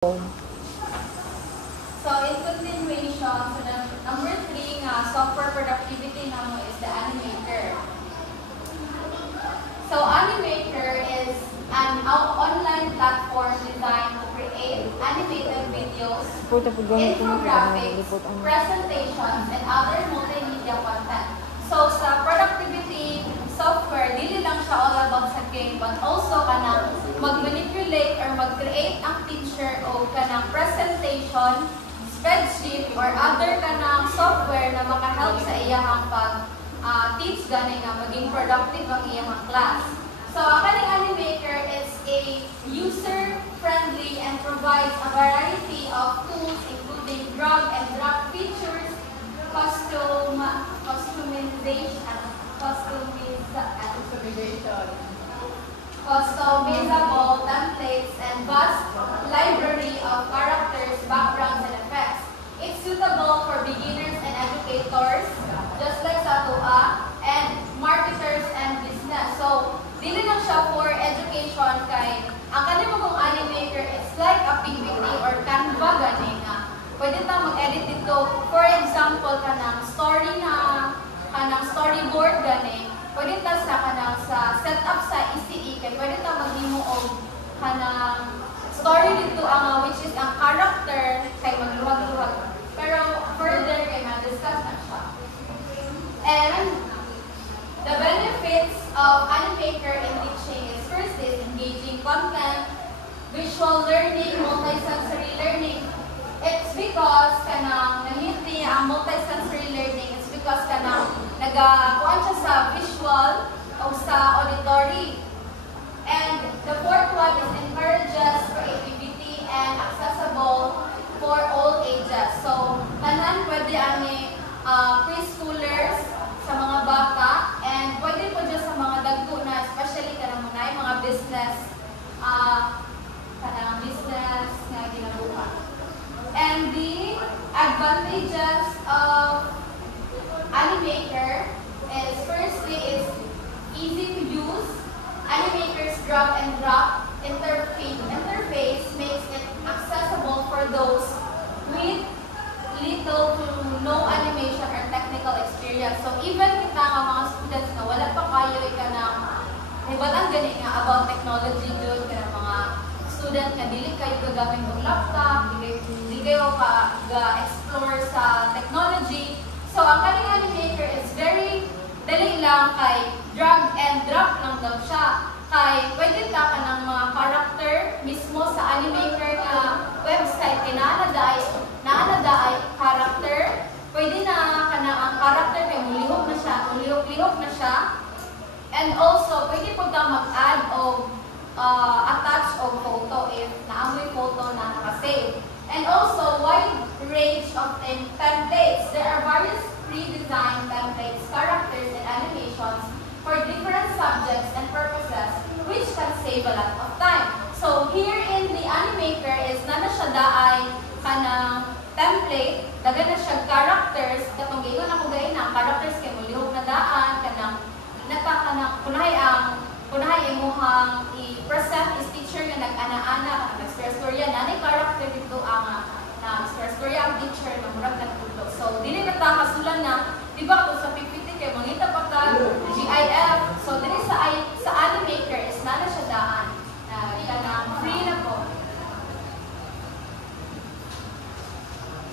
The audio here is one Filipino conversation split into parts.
So in continuation, so the number 3 nga software productivity namo is the Animaker. So Animaker is an online platform designed to create animated videos, infographics, presentations, and other multimedia content. So sa productivity software, dili lang siya all about sa game, but also kanang mag-manipulate or mag-create ang teacher o kanang presentation, spreadsheet, or other kanang software na makahelp sa iyahang pag-teach gani nga maging productive ang iyahang class. So, ang kaning Animaker is a user-friendly and provides a variety of tools including drag and drop features, customizable templates, and vast library of characters, backgrounds, and effects. It's suitable for beginners and educators, just like sa TUA, and marketers and business. So, dili lang siya for education kay ang kanimo kong Animaker is like a PPT or Canva gani nga. Pwede ta mag-edit dito. For example, kanang storyboard gani. Pwede ta sa kanang sa setup sa ECE kay pwede ta maghimo og kanang story dito ang which is ang character kay magluwag-luwag. Pero further kay ma-discuss na siya. And the benefits of Animaker in teaching is first is engaging content, visual learning, multisensory learning. It's because kanang nahiti ang multisensory learning. It's because kanang nagakuan siya sa visual o sa auditory. And the fourth one is encourages creativity and accessible for all ages. So, tanan pwede ani preschoolers sa mga bata and pwede po dyan sa mga dagko na especially kanang mga business na ginabuhat. And the advantages of Animaker is firstly is easy to use. Animaker's drag and drop interface makes it accessible for those with little to no animation or technical experience. So even kita nga mga students na wala pa kayo ikanang hibatang gani nga about technology good kana mga student nga dili kayo gagamit ng laptop, dili kayo ga-explore sa technology. So ang kaning Animaker is very dali lang kay drag and drop lang daw siya. Kay pwede ta ka ng mga character mismo sa Animaker nga website kay naanadaay character. Pwede na kana ang character kay mulihok na siya. And also pwede po ta mag-add o attach o photo if naamoy photo na naka-save. And also wide range of templates. There are various pre-designed templates, characters, and animations for different subjects and purposes, which can save a lot of time. So here in the Animaker is na siya daay kanang template, dagan na siya characters, katong giingon ako gayon ang characters kay mulihok na daan kanang kunahay imuhang i-present is teacher nga nag-ana-ana nag-storya nanay character dito ang storya ang teacher na murag nagtudlo. So dili na ta kasulan na di ba ko sa PPT kay mangita pa ka GIF. So dili sa Animaker is na siya daan kanang free na po.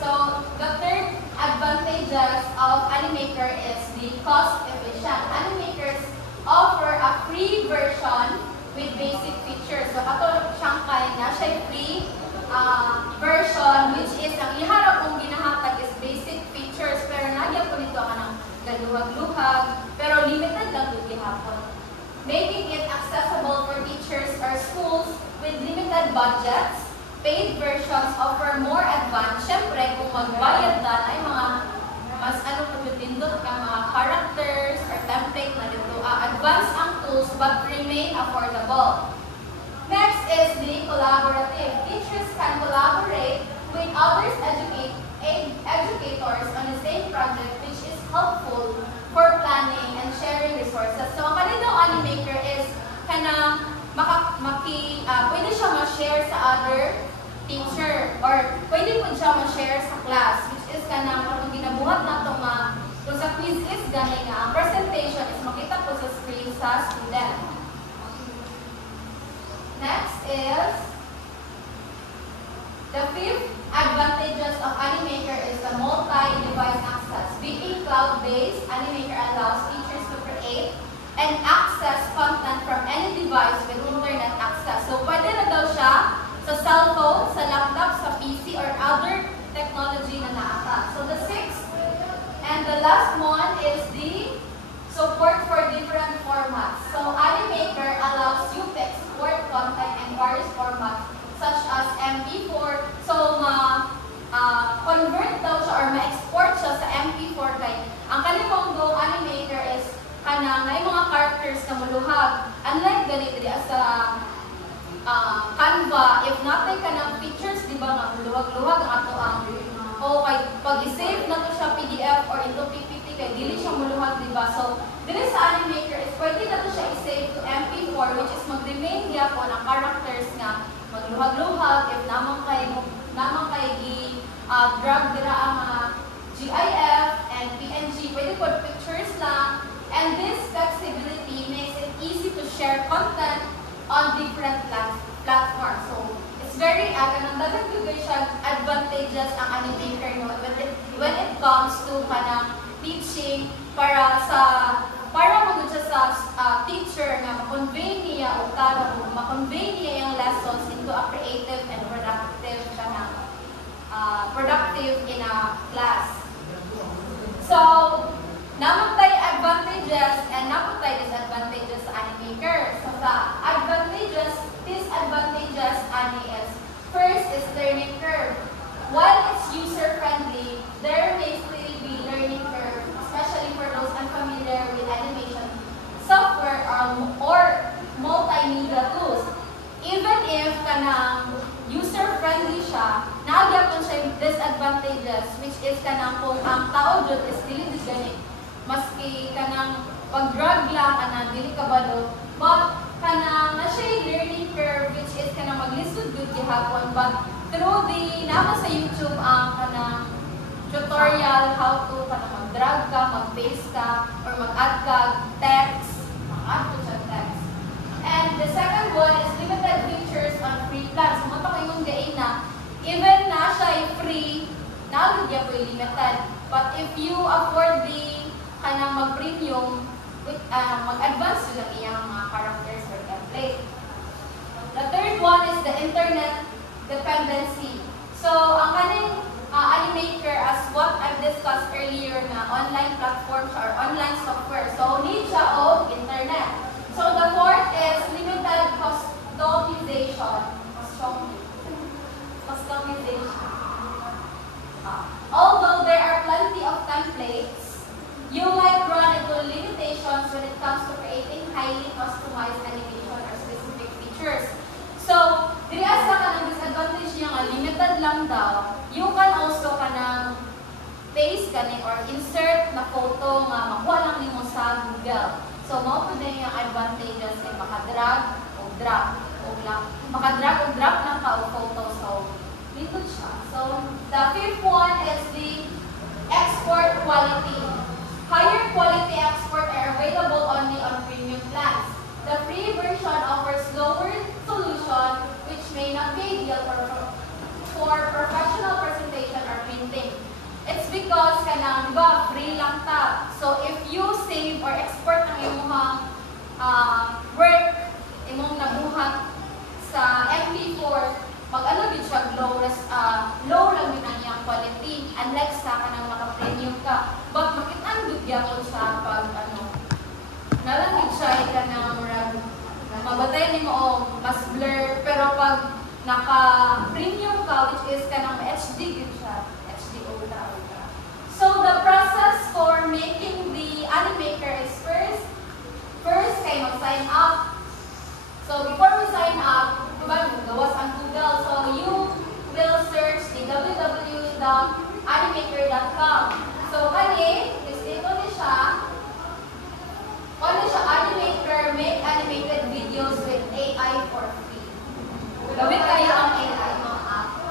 So the third advantages of Animaker is the cost efficient. Animakers offer a free version with basic features. So kato siyang kay na siya free version which is ang iharap kong ginahatag is basic features pero nagyan po nito ka ng galuhag-luhag pero limited lang ito gihapon. Making it accessible for teachers or schools with limited budgets. Paid versions offer more advanced. Siyempre, kung magbayad na ay mga mas pagtindot ka mga characters or template na dito. Advanced ang tools but remain affordable. Next is the collaborative. Teachers can collaborate with others educators on the same project which is helpful for planning and sharing resources. So, ang kanitong Animaker is kanang pwede siya ma-share sa other teacher or pwede po siya ma-share sa class, which is kanang kung ginabuhat na ito kung sa quiz is gani nga ang presentation is makita po sa screen sa student. Next is the fifth advantages of Animaker is the multi-device access. Being cloud-based, Animaker allows teachers to create and access content from any device with internet access. So pwede na daw siya sa cellphone, sa laptop, sa PC, or other technology na naata. So the sixth and the last one is the support for different formats. So Animaker allows you to export content in various formats such as MP4. So convert daw siya or ma-export siya sa MP4 kay ang kalimang go Animaker is kanang may mga characters na muluhag. Unlike ganito sa Canva, if natin ka ng pictures, di ba nga, luwag-luwag ang ato ang okay, pag i-save na to siya PDF or into PPT, kaya dili siya muluhag, di ba? So, dili sa Animaker is pwede na to siya i-save to MP4, which is mag-remain niya po ng characters nga magluhag-luhag, if namang kay drag dira ang GIF and PNG, pwede po pictures lang, and this flexibility makes it easy to share content on different platforms. So, it's very, dagang dugay siya advantages ang Animaker no, when it comes to kanang teaching para magud siya sa teacher nga ma-convey niya o ma-convey niya yung lessons into a creative and productive in a class. So, naman tayo advantages and naman tayo disadvantages sa Animaker. So, the disadvantages ani is, first is learning curve. While it's user-friendly, there may still be learning curve, especially for those unfamiliar with animation software or multimedia tools. Even if kanang user-friendly siya, naagya po siya yung disadvantages, which is kanang kung ang tao dyan is dili ganit. Maski kanang pag-drag lang, kanang dili kabalo, but kanang na siya yung learning curve, which is kanang maglisod good gihapon, but through the, naman sa YouTube ang kanang tutorial how to kanang mag-drag ka, mag-paste ka, or mag-add ka text, mag-add ko siya text. And the second one is limited features on free plans. Mga ko yung gain na, even na siya yung free, naagad po yung limited. But if you afford the kanang mag-premium, mag-advance yun ang iyang mga characters or template. The third one is the internet dependency. So, ang kaning Animaker, as what I've discussed earlier na online platforms or online software. So, need siya o internet. So, the fourth is limited customization. Although there are plenty of templates, you might run into limitations when it comes to creating highly customized animation or specific features. So, diri asa ka ng disadvantage niya nga limited lang daw, you can also kanang paste kani or insert na photo nga makuha lang nimo sa Google. So, mao pud yung advantages kay maka-drag o drop lang ka o photo. So, dito siya. So, the fifth one is the export quality. Higher quality export are available only on premium plans. The free version offers lower solution which may not be ideal for professional presentation or printing. It's because kanang diba free lang ta. So if you save or export ang imong work, imong nabuhat sa MP4, mag-ano din siya low lang din ang iyang quality unlike sa kanang maka-premium ka. But makit-ang gyapon sa pag nalang siya kanang mabatay nimo o mas blur, pero pag naka-premium ka, which is kanang HD yun siya, HD ultra. So the process for making the Animaker is first kay mag-sign up. So before we sign up, gawas ang Google. So you will search the www.animaker.com. So kani, dito ni siya, Animaker, make animated videos with AI for free. Gawin kayo ang AI mga app.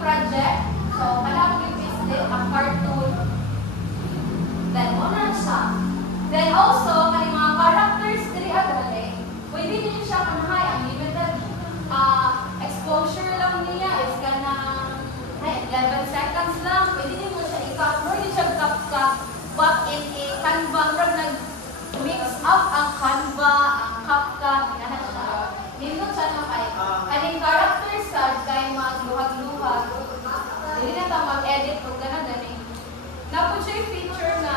project. So, kailangan yung visit, a cartoon. Then, una siya. Then also, kani mga characters diri agale, pwede niyo siya kanahay ang limited exposure lang niya is kanang 11 seconds lang. Pwede niyo siya i-capture, hindi siya cap-cap, but in a Canva, nag-mix up ang Canva, ang CapCut, ganahan siya. Nindot siya na kay kaning characters kay magluhag-luhag. Dili na ta mag-edit kung gana-gani. Napod siya yung feature na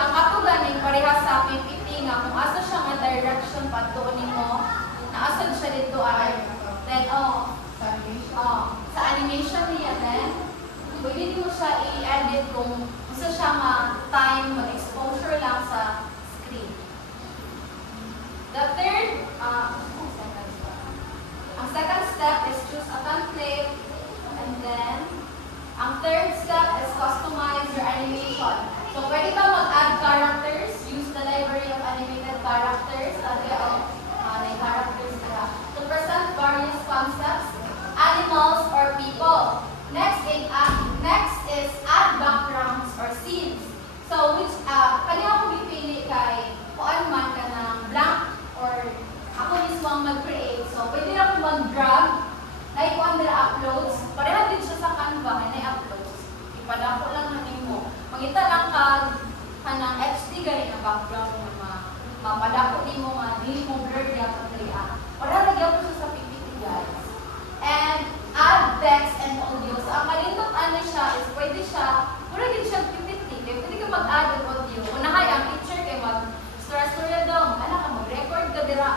ang ato ganing parehas sa PPT nga kung asa siya nga direction patuon nimo, naasad siya dito ay. Then sa animation niya then pwede mo siya i-edit kung gusto siya nga time mag-exposure lang sa screen. The third, ang second step is choose a template, and then ang third step is customize your animation. So, pwede ka mag-add characters, use the library of animated characters, may characters na to present various concepts, animals, or people. Next is add backgrounds or scenes. So, which, kanya akong pipili kay kuan man ka ng blank or ako mismo ang mag-create. So, pwede na akong mag-drag, na-ikuan nila uploads. Pareha din siya sa Canva, may na-uploads. Ipadako lang na mo. Mangita lang ka kanang HD gani na background na mapadako din mo nga, hindi mo blur niya pagkaya. Pareha lagyan ko siya sa PPT guys. And add text and audio. So, ang malindot ano siya is pwede siya, pura din siya PPT. Kaya pwede ka mag-add ng audio. Unahay, ang teacher kay mag-story daw. Ka mag-record ka dira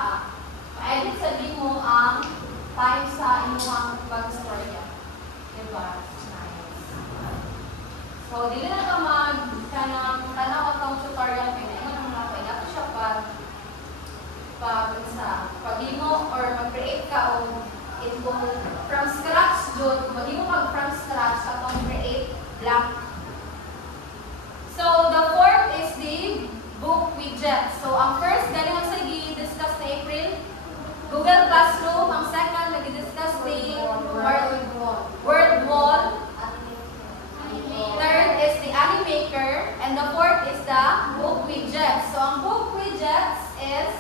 ma-edit sa di mo ang time sa inyong pag-storya. Diba? So, dili na ka tanaw atong tutorial kaya na naman ako. Inato siya pag-imo or mag-create ka o from scratch doon, kung mag-imo from scratch atong create blank. So, the fourth is the book widget. So, ang first, galing ang discuss na April, Google Classroom. Ang second, nag-discuss the Word Wall. Third is the Animaker. And the fourth is the book widget. So, ang book widgets is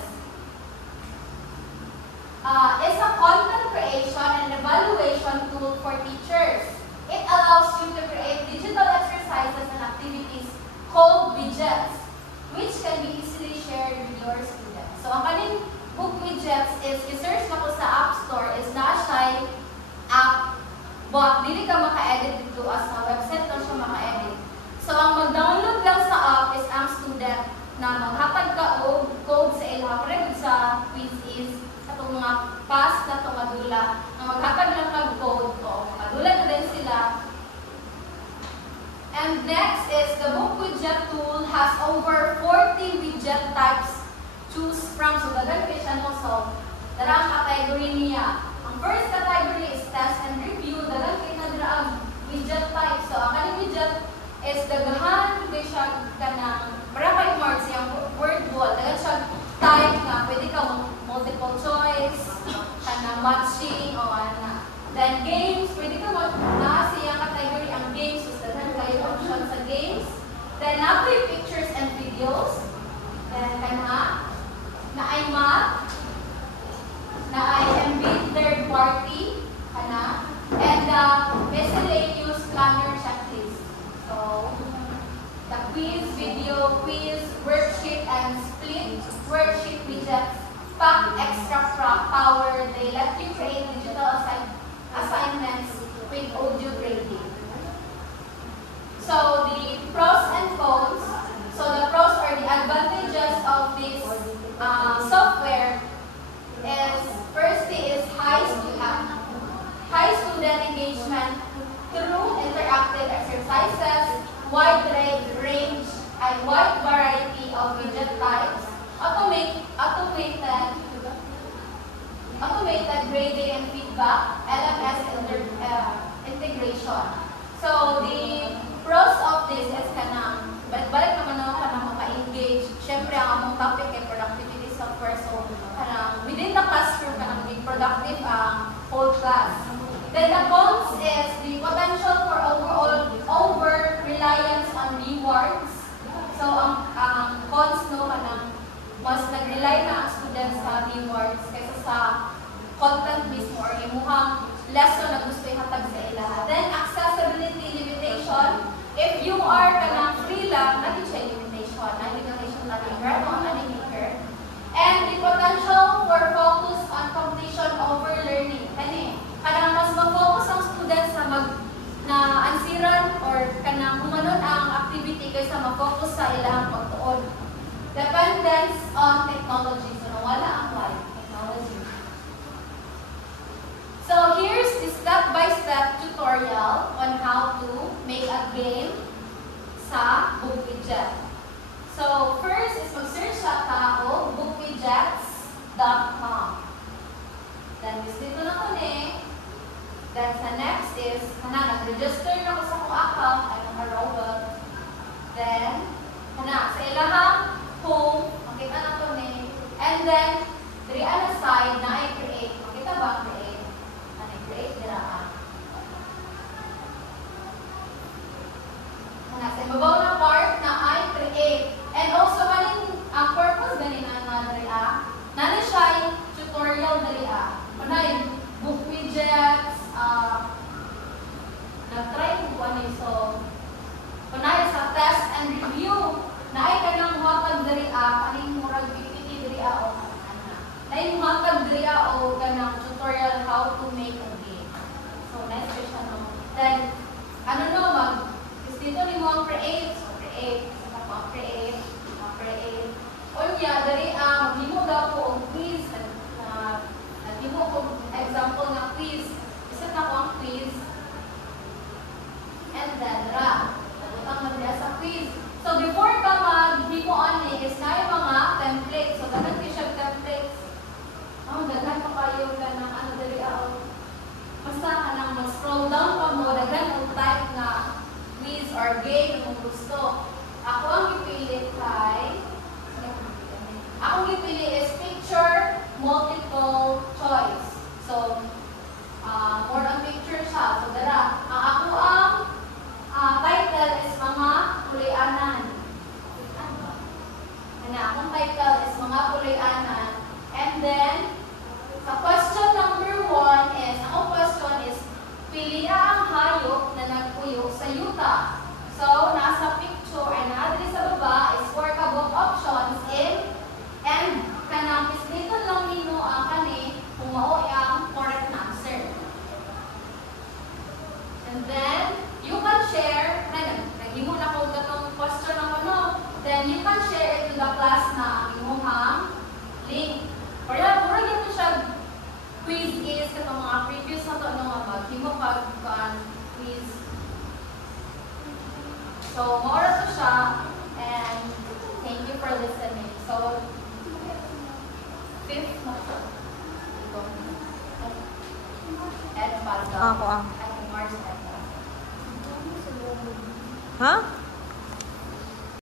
a content creation and evaluation tool for teachers. It allows you to create digital exercises and activities called widgets, which can be easily shared with your students. So, ang kaning book widgets is, i-search na ko sa App Store, is na siya app, but dili ka maka-edit dito as sa website lang siya maka-edit. So, ang mag-download lang sa app is ang student na maghatag ka o code sa ilang pareho sa quiz is sa itong mga pass na itong madula na maghatag lang kag code to. Madula na din sila. And next is the book widget tool has over 40 widget types choose from. So, dagan kayo siya no. So, darang category niya. Ang first category is test and review. Dagan kayo na darang widget type. So, ang kaning widget is dagahan kayo siya kanang para kayo marks yung word wall. Dagan siya type na pwede ka multiple choice, kanang matching, o ana. Then games, pwede ka na siyang category ang games. So, dagan kayo option sa games. Then after pictures and videos. Then na ay math, na ay embed third party, and the miscellaneous planner checklist. So, the quiz, video, quiz, worksheet, and split worksheet widgets pack extra power. They let you create digital assignments with audio grading. So, the pros and cons. So, the pros or the advantages of this software is, firstly, is high student engagement through interactive exercises, wide range and wide variety of widget types, automated grading and feedback, LMS integration. So the pros of this is kanang balik naman ako kanang maka-engage. Syempre ang among topic ay productivity software. So kanang within the classroom kanang be productive ang whole class. Then the cons is the potential for overall over-reliance on rewards. So, ang cons, no, kanang mas nag-rely na ang students sa rewards kaysa sa content mismo or imuhang lesson na gusto ihatag sa ila. Then, accessibility limitation. If you are kanang free lang, naging siya limitation. Limitation na yung grab on animator. And the potential for focus on completion over learning. Kanang mas mag-focus ang students na ansiran or kanang humanon ang activity kaysa mag-focus sa ilang pagtuon. Dependence on technology. So, nawala ang why. Technology. So, here's the step-by-step tutorial on how to make a game sa Bookwidget. So, first is mag-search sa tao, bookwidgets.com. Then, dito na ko ni. Then, sa next is, nag-register na ko sa kong account, ay naka-robot. Then, sa ilahang home, makita na ko ni. And then, diri on the side na ay create. Makita ba create? Create, diraan. Sa ibabaw na part na ay create. And also, ang purpose ganina na diriya, nana siya tutorial diriya. Yung Bookwidgets, nag-try ko ano yun. So, sa test and review, na ay kanang muhatag diriya, kaning murag PPT diriya o na yung muhatag diriya o kanang tutorial how to make a game. So, nice siya no. Then, dito ni mo create. So, create. Create. Unya, diriya, maghimo daw ko og quiz. Naghimo ko example na quiz. Isa na ko ang quiz. And then, nabutang man niya sa quiz. So, before ka maghimo ani is na yung mga templates. So, ganun ko siya templates. Daghan pa kayo ka ng diriya. Basta ka nang mag-scroll down pa mo, daghan ang type na quiz or game na mo gusto. Ako ang ipili is picture multiple choice. So, more on picture siya. So, ang ako ang title is mga pulianan. Akong title is mga pulianan. And then, sa question number 1 is, ang question is, pili ang hayop na nagpuyo sa yuta. So, nasa picture ay naadri sa baba is workable options in and kanang dito lang nino ang kani kung mao ang correct na answer. And then, you can share, naghimo na ko gatong question ng then you can share it to the class na ang imuhang link. Kaya, mura dito siya quiz is katong mga previous na to maghimo quiz. So, mora to siya and thank you for listening. So, 5th na to. Ed Barga. Ako ang. At Mars Ed. Ha?